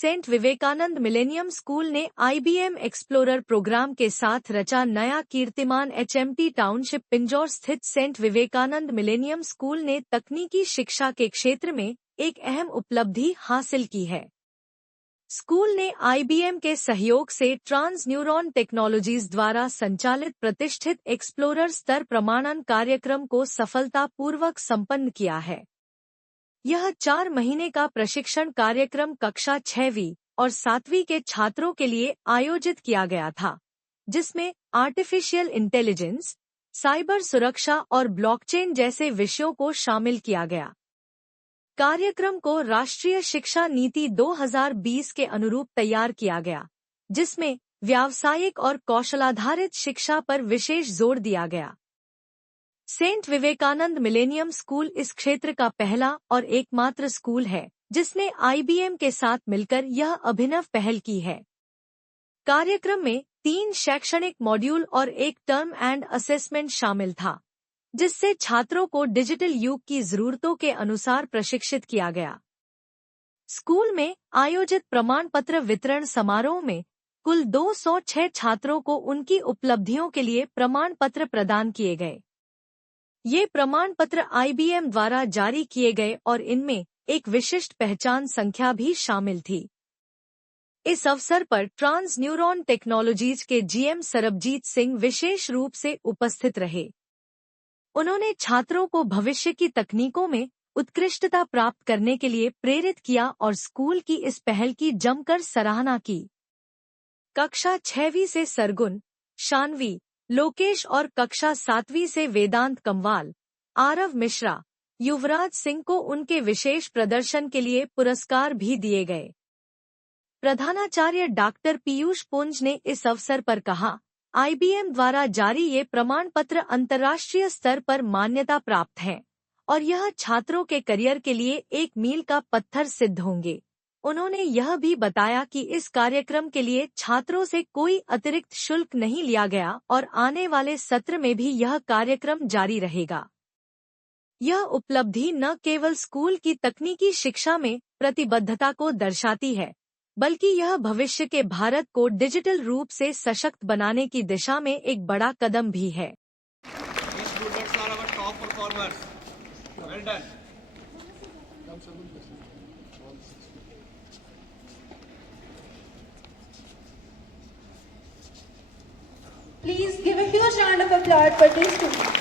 Saint Vivekananda millennium school ने IBM explorer programme के साथ रचा नया कीर्तिमान। HMT टाउनशिप पिंजौर स्थित सेंट विवेकानंद मिलेनियम स्कूल ने तकनीकी शिक्षा के क्षेत्र में एक अहम उपलब्धि हासिल की है। स्कूल ने IBM के सहयोग से ट्रांस न्यूरॉन टेक्नोलॉजीज द्वारा संचालित प्रतिष्ठित एक्सप्लोरर स्तर प्रमाणन कार्यक्रम को सफलतापूर्वक संपन्न किया है। यह 4 महीने का प्रशिक्षण कार्यक्रम कक्षा 6वीं और 7वीं के छात्रों के लिए आयोजित किया गया था, जिसमें आर्टिफिशियल इंटेलिजेंस, साइबर सुरक्षा और ब्लॉकचेन जैसे विषयों को शामिल किया गया। कार्यक्रम को राष्ट्रीय शिक्षा नीति 2020 के अनुरूप तैयार किया गया, जिसमें व्यावसायिक और कौशलाधारित शिक्षा पर विशेष जोर दिया गया। सेंट विवेकानंद मिलेनियम स्कूल इस क्षेत्र का पहला और एकमात्र स्कूल है जिसने IBM के साथ मिलकर यह अभिनव पहल की है। कार्यक्रम में 3 शैक्षणिक मॉड्यूल और एक टर्म एंड असेसमेंट शामिल था, जिससे छात्रों को डिजिटल युग की जरूरतों के अनुसार प्रशिक्षित किया गया। स्कूल में आयोजित प्रमाण पत्र वितरण समारोह में कुल 206 छात्रों को उनकी उपलब्धियों के लिए प्रमाण पत्र प्रदान किए गए। ये प्रमाण पत्र IBM द्वारा जारी किए गए और इनमें एक विशिष्ट पहचान संख्या भी शामिल थी। इस अवसर पर ट्रांस न्यूरॉन टेक्नोलॉजीज के GM सरबजीत सिंह विशेष रूप से उपस्थित रहे। उन्होंने छात्रों को भविष्य की तकनीकों में उत्कृष्टता प्राप्त करने के लिए प्रेरित किया और स्कूल की इस पहल की जमकर सराहना की। कक्षा 6वीं से सरगुन, शानवी, लोकेश और कक्षा 7वीं से वेदांत कमवाल, आरव मिश्रा, युवराज सिंह को उनके विशेष प्रदर्शन के लिए पुरस्कार भी दिए गए। प्रधानाचार्य डॉक्टर पीयूष पुंज ने इस अवसर पर कहा, IBM द्वारा जारी ये प्रमाण पत्र अंतर्राष्ट्रीय स्तर पर मान्यता प्राप्त है और यह छात्रों के करियर के लिए एक मील का पत्थर सिद्ध होंगे। उन्होंने यह भी बताया कि इस कार्यक्रम के लिए छात्रों से कोई अतिरिक्त शुल्क नहीं लिया गया और आने वाले सत्र में भी यह कार्यक्रम जारी रहेगा। यह उपलब्धि न केवल स्कूल की तकनीकी शिक्षा में प्रतिबद्धता को दर्शाती है, बल्कि यह भविष्य के भारत को डिजिटल रूप से सशक्त बनाने की दिशा में एक बड़ा कदम भी है। Please give a huge round of applause for these students.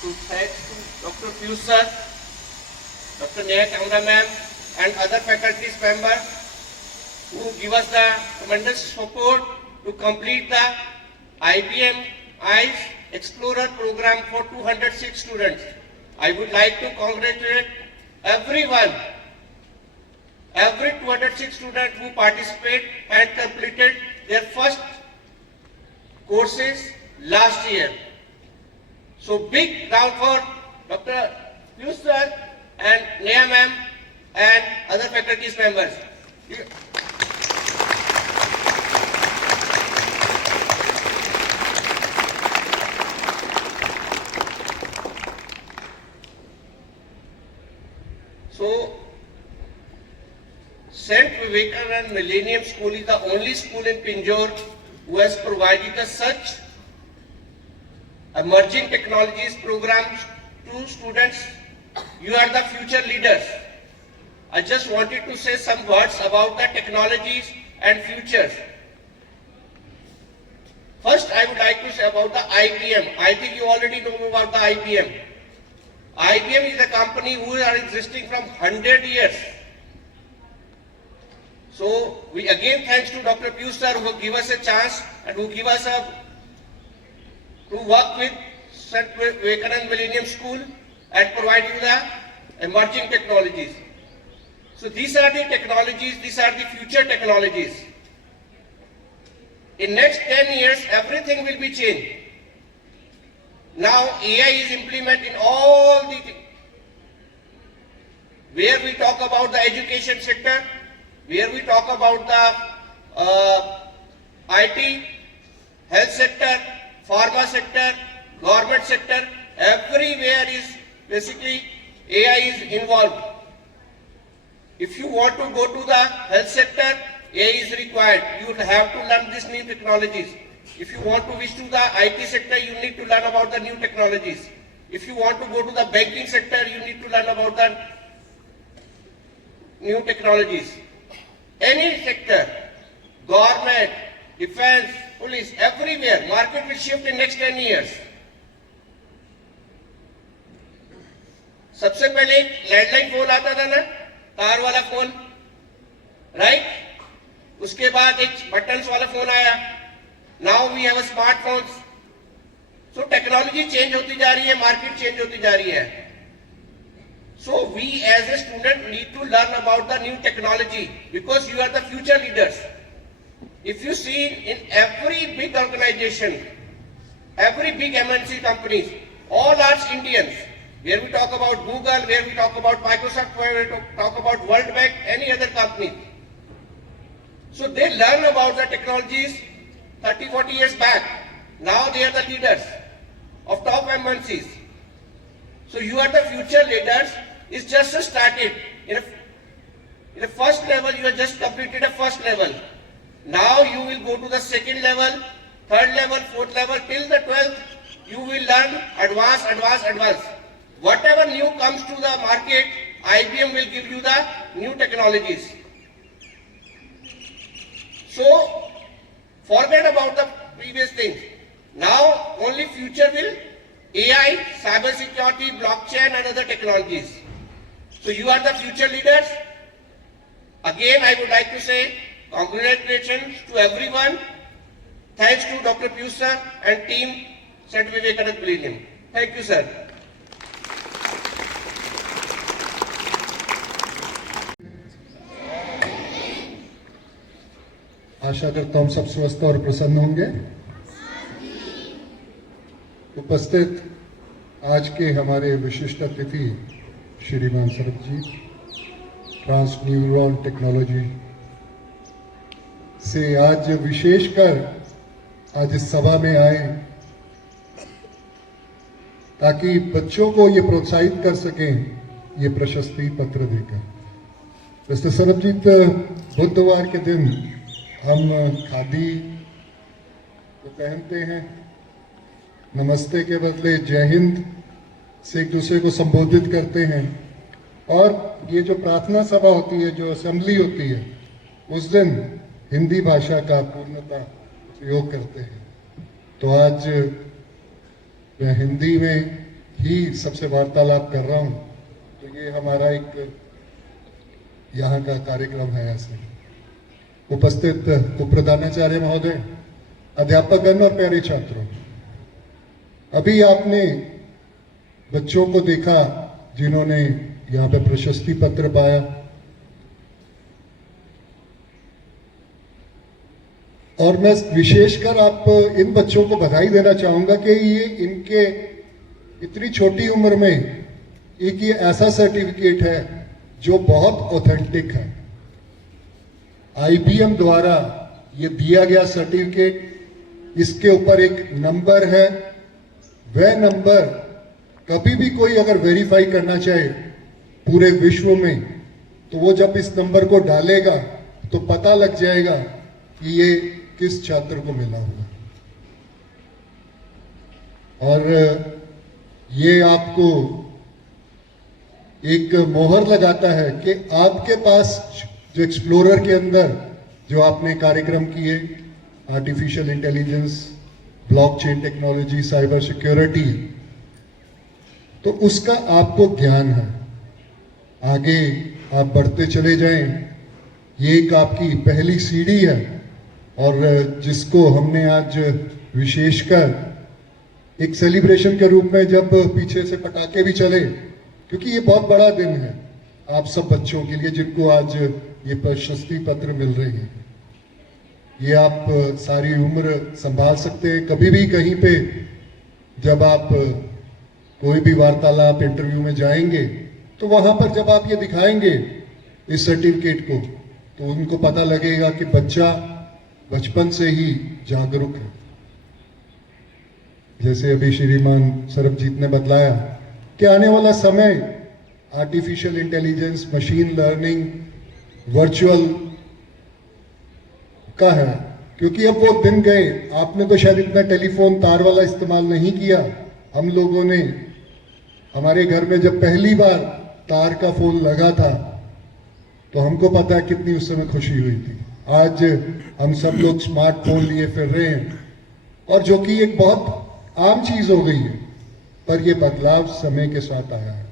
to thanks to Dr. Piyush sir, Dr. Neha Chandra ma'am, and other faculties members who give us the tremendous support to complete the IBM ICE Explorer program for 206 students. I would like to congratulate everyone, every 206 students who participate and completed their first courses last year. So big round for Dr. Piyush sir and Neha ma'am and other faculties members. So, St. Vivekanand Millennium School is the only school in Pinjore who has provided us such emerging technologies programs to students. You are the future leaders. I just wanted to say some words about the technologies and futures. First, I would like to say about the IBM. I think you already know about the IBM. IBM is a company who are existing from 100 years. So we again thanks to Dr. Piyush sir who give us a chance and who give us to work with St. Vivekanand Millennium School and provide you the emerging technologies. So these are the technologies, these are the future technologies. In next 10 years, everything will be changed. Now AI is implemented in all the where we talk about the education sector, where we talk about the IT, health sector, pharma sector, government sector, everywhere is basically AI is involved. If you want to go to the health sector, AI is required. You have to learn these new technologies. If you want to wish to the IT sector, you need to learn about the new technologies. If you want to go to the banking sector, you need to learn about the new technologies. Any sector, government, defense, police, everywhere, market will shift in next 10 years. सबसे पहले एक landline phone आता था ना, तार वाला phone, right? उसके बाद एक बटन्स वाला फोन आया. Now we have smartphones. So technology change होती जा रही है, market change होती जा रही है. So we as a student need to learn about the new technology because you are the future leaders. If you see in every big organization, every big MNC companies, all are Indians. Where we talk about Google, where we talk about Microsoft, where we talk about World Bank, any other company. So they learn about the technologies 30, 40 years back. Now they are the leaders of top MNCs. So you are the future leaders. It's just started. In the first level, you have just completed a first level. Now you will go to the second level, third level, fourth level, till the 12th. You will learn advance. Whatever new comes to the market, IBM will give you the new technologies. So forget about the previous things. Now only future will AI, cyber security, blockchain and other technologies. So you are the future leaders. Again, I would like to say congratulations to everyone. Thanks to Dr. Piyush sir and team St. Vivekanand Millennium. Thank you, sir. आशा करता हूं सब स्वस्थ और प्रसन्न होंगे. उपस्थित आज के हमारे विशिष्ट अतिथि श्रीमान सरक जी, ट्रांस न्यूरॉन टेक्नोलॉजी से आज विशेषकर आज इस सभा में आए ताकि बच्चों को ये प्रोत्साहित कर सकें ये प्रशस्ति पत्र देकर. मिस्टर सरबजीत, बुधवार के दिन हम खादी तो पहनते हैं, नमस्ते के बदले जय हिंद से एक दूसरे को संबोधित करते हैं और ये जो प्रार्थना सभा होती है, जो असेंबली होती है, उस दिन हिंदी भाषा का पूर्णतः उपयोग करते हैं. तो आज मैं हिंदी में ही सबसे वार्तालाप कर रहा हूं, तो ये हमारा एक यहाँ का कार्यक्रम है। ऐसे उपस्थित उपप्रधानाचार्य महोदय, अध्यापकगण और प्यारे छात्रों, अभी आपने बच्चों को देखा जिन्होंने यहाँ पे प्रशस्ति पत्र पाया, और मैं विशेषकर आप इन बच्चों को बधाई देना चाहूंगा कि ये इनके इतनी छोटी उम्र में एक ये ऐसा सर्टिफिकेट है जो बहुत ऑथेंटिक है। आईबीएम द्वारा ये दिया गया सर्टिफिकेट, इसके ऊपर एक नंबर है। वह नंबर कभी भी कोई अगर वेरीफाई करना चाहे पूरे विश्व में, तो वो जब इस नंबर को डालेगा तो पता लग जाएगा कि ये किस छात्र को मिला होगा। और ये आपको एक मोहर लगाता है कि आपके पास जो एक्सप्लोरर के अंदर जो आपने कार्यक्रम किए, artificial intelligence, blockchain technology, cyber security, तो उसका आपको ज्ञान है। आगे आप बढ़ते चले जाएं, ये एक आपकी पहली सीढ़ी है, और जिसको हमने आज विशेषकर एक सेलिब्रेशन के रूप में, जब पीछे से पटाखे भी चले, क्योंकि ये बहुत बड़ा दिन है आप सब बच्चों के लिए जिनको आज ये प्रशस्ति पत्र मिल रही है। ये आप सारी उम्र संभाल सकते हैं। कभी भी कहीं पे जब आप कोई भी वार्तालाप, इंटरव्यू में जाएंगे, तो वहां पर जब आप ये दिखाएंगे इस सर्टिफिकेट को, तो उनको पता लगेगा कि बच्चा बचपन से ही जागरूक है। जैसे अभी श्रीमान सरबजीत ने बतलाया कि आने वाला समय artificial intelligence, machine learning, virtual का है, क्योंकि अब वो दिन गए। आपने तो शायद इतना टेलीफोन तार वाला इस्तेमाल नहीं किया। हम लोगों ने, हमारे घर में जब पहली बार तार का फोन लगा था, तो हमको पता है कितनी उस समय खुशी हुई थी। आज हम सब लोग स्मार्टफोन लिए फिर रहे हैं, और जो कि एक बहुत आम चीज हो गई है, पर यह बदलाव समय के साथ आया है।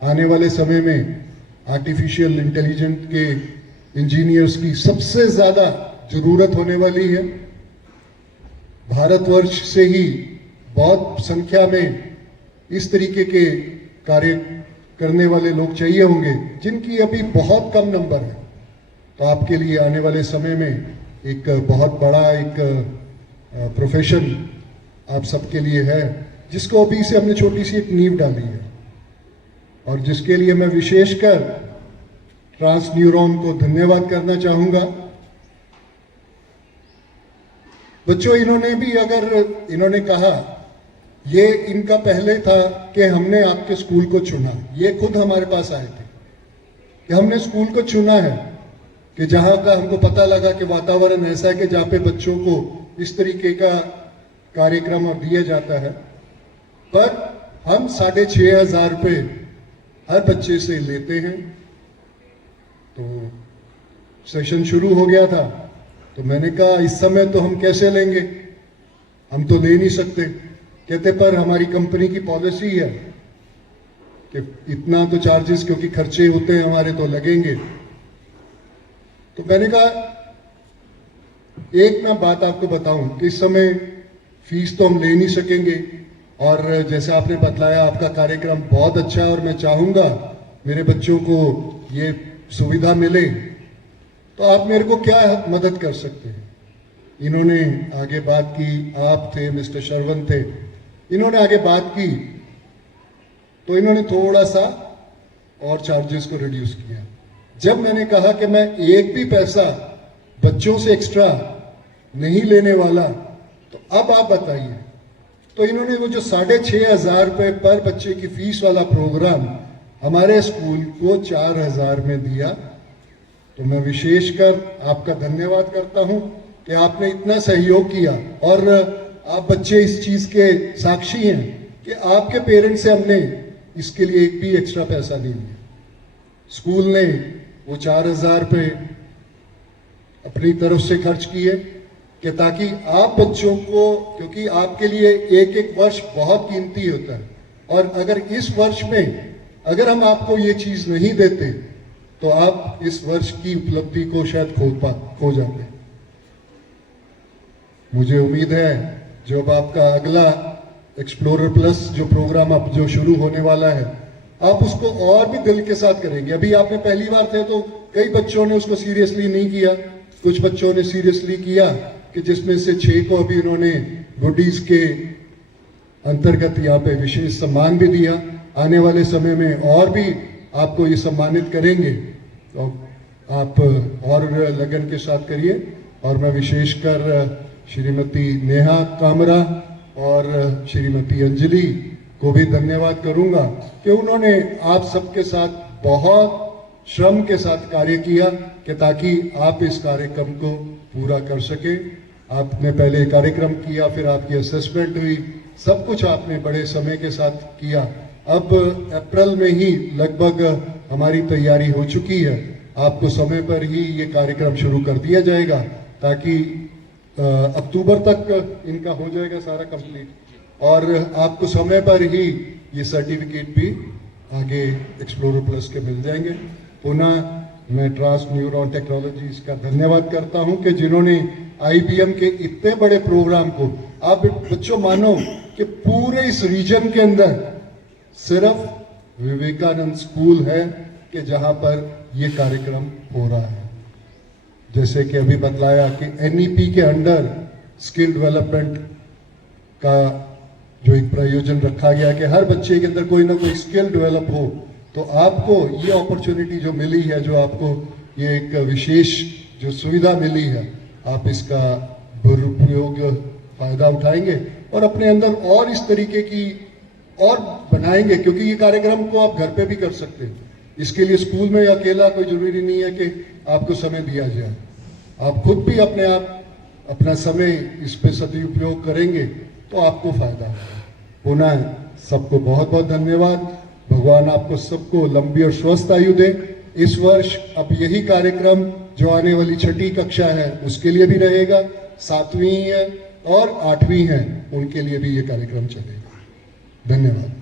आने वाले समय में आर्टिफिशियल इंटेलिजेंस के इंजीनियर्स की सबसे ज्यादा जरूरत होने वाली है। भारतवर्ष से ही बहुत संख्या में इस तरीके के कार्य करने वाले लोग चाहिए होंगे, जिनकी अभी बहुत कम नंबर है। तो आपके लिए आने वाले समय में एक बहुत बड़ा एक प्रोफेशन आप सबके लिए है, जिसको अभी से हमने छोटी सी एक नींव डाली है, और जिसके लिए मैं विशेषकर ट्रांस न्यूरॉन को धन्यवाद करना चाहूंगा। बच्चों, इन्होंने कहा, ये इनका पहले था कि हमने आपके स्कूल को चुना। ये खुद हमारे पास आए थे कि हमने स्कूल को चुना है कि जहां का हमको पता लगा कि वातावरण ऐसा है कि जहां पे बच्चों को इस तरीके का कार्यक्रम और दिया जाता है। पर हम 6,500 रुपये हर बच्चे से लेते हैं। तो सेशन शुरू हो गया था, तो मैंने कहा इस समय तो हम कैसे लेंगे, हम तो ले नहीं सकते। कहते पर हमारी कंपनी की पॉलिसी है कि इतना तो चार्जेस, क्योंकि खर्चे होते हैं हमारे, तो लगेंगे। तो मैंने कहा एक मैं बात आपको बताऊं कि इस समय फीस तो हम ले नहीं सकेंगे, और जैसे आपने बतलाया आपका कार्यक्रम बहुत अच्छा है, और मैं चाहूंगा मेरे बच्चों को ये सुविधा मिले, तो आप मेरे को क्या मदद कर सकते हैं। इन्होंने आगे बात की, आप थे, मिस्टर शरवण थे, इन्होंने आगे बात की, तो इन्होंने थोड़ा सा और चार्जेस को रिड्यूस किया। जब मैंने कहा कि मैं एक भी पैसा बच्चों से एक्स्ट्रा नहीं लेने वाला, तो अब आप बताइए। तो इन्होंने वो जो 6,500 रुपये पर बच्चे की फीस वाला प्रोग्राम हमारे स्कूल को 4,000 में दिया। तो मैं विशेषकर आपका धन्यवाद करता हूं कि आपने इतना सहयोग किया, और आप बच्चे इस चीज के साक्षी हैं कि आपके पेरेंट्स से हमने इसके लिए एक भी एक्स्ट्रा पैसा नहीं लिया। स्कूल ने वो 4,000 रुपये अपनी तरफ से खर्च किए कि ताकि आप बच्चों को, क्योंकि आपके लिए एक एक वर्ष बहुत कीमती होता है, और अगर इस वर्ष में अगर हम आपको ये चीज नहीं देते तो आप इस वर्ष की उपलब्धि को शायद खो जाते। मुझे उम्मीद है जब आपका अगला एक्सप्लोरर प्लस जो प्रोग्राम अब जो शुरू होने वाला है, आप उसको और भी दिल के साथ करेंगे। अभी आपने पहली बार थे तो कई बच्चों ने उसको सीरियसली नहीं किया, कुछ बच्चों ने सीरियसली किया कि जिसमें से 6 को अभी उन्होंने गुडीज के अंतर्गत यहाँ पे विशेष सम्मान भी दिया। आने वाले समय में और भी आपको ये सम्मानित करेंगे, तो आप और लगन के साथ करिए। और मैं विशेषकर श्रीमती नेहा कामरा और श्रीमती अंजलि को भी धन्यवाद करूंगा कि उन्होंने आप सबके साथ बहुत श्रम के साथ कार्य किया कि ताकि आप इस कार्यक्रम को पूरा कर सके। आपने पहले कार्यक्रम किया, फिर आपकी असेसमेंट हुई, सब कुछ आपने बड़े समय के साथ किया। अब अप्रैल में ही लगभग हमारी तैयारी हो चुकी है। आपको समय पर ही ये कार्यक्रम शुरू कर दिया जाएगा ताकि अक्टूबर तक इनका हो जाएगा सारा कंप्लीट, और आपको समय पर ही ये सर्टिफिकेट भी आगे एक्सप्लोरर प्लस के मिल जाएंगे। पुनः मैं ट्रांस न्यूरॉन टेक्नोलॉजीज का धन्यवाद करता हूं कि जिन्होंने IBM के इतने बड़े प्रोग्राम को, आप बच्चों मानो कि पूरे इस रीजन के अंदर सिर्फ विवेकानंद स्कूल है कि जहां पर ये कार्यक्रम हो रहा है। जैसे कि अभी बतलाया कि NEP के अंडर स्किल डेवलपमेंट का जो एक प्रयोजन रखा गया कि हर बच्चे के अंदर कोई ना कोई स्किल डेवलप हो, तो आपको ये अपॉर्चुनिटी जो मिली है, जो आपको ये एक विशेष जो सुविधा मिली है, आप इसका दुरुपयोग फायदा उठाएंगे और अपने अंदर और इस तरीके की और बनाएंगे, क्योंकि ये कार्यक्रम को आप घर पे भी कर सकते हैं। इसके लिए स्कूल में अकेला कोई जरूरी नहीं है कि आपको समय दिया जाए, आप खुद भी अपने आप अपना समय इस पे सदुपयोग करेंगे तो आपको फायदा होगा। पुनः सबको बहुत बहुत धन्यवाद। भगवान आपको सबको लंबी और स्वस्थ आयु दे। इस वर्ष अब यही कार्यक्रम जो आने वाली 6ठी कक्षा है उसके लिए भी रहेगा, 7वीं है और 8वीं है उनके लिए भी ये कार्यक्रम चलेगा। धन्यवाद।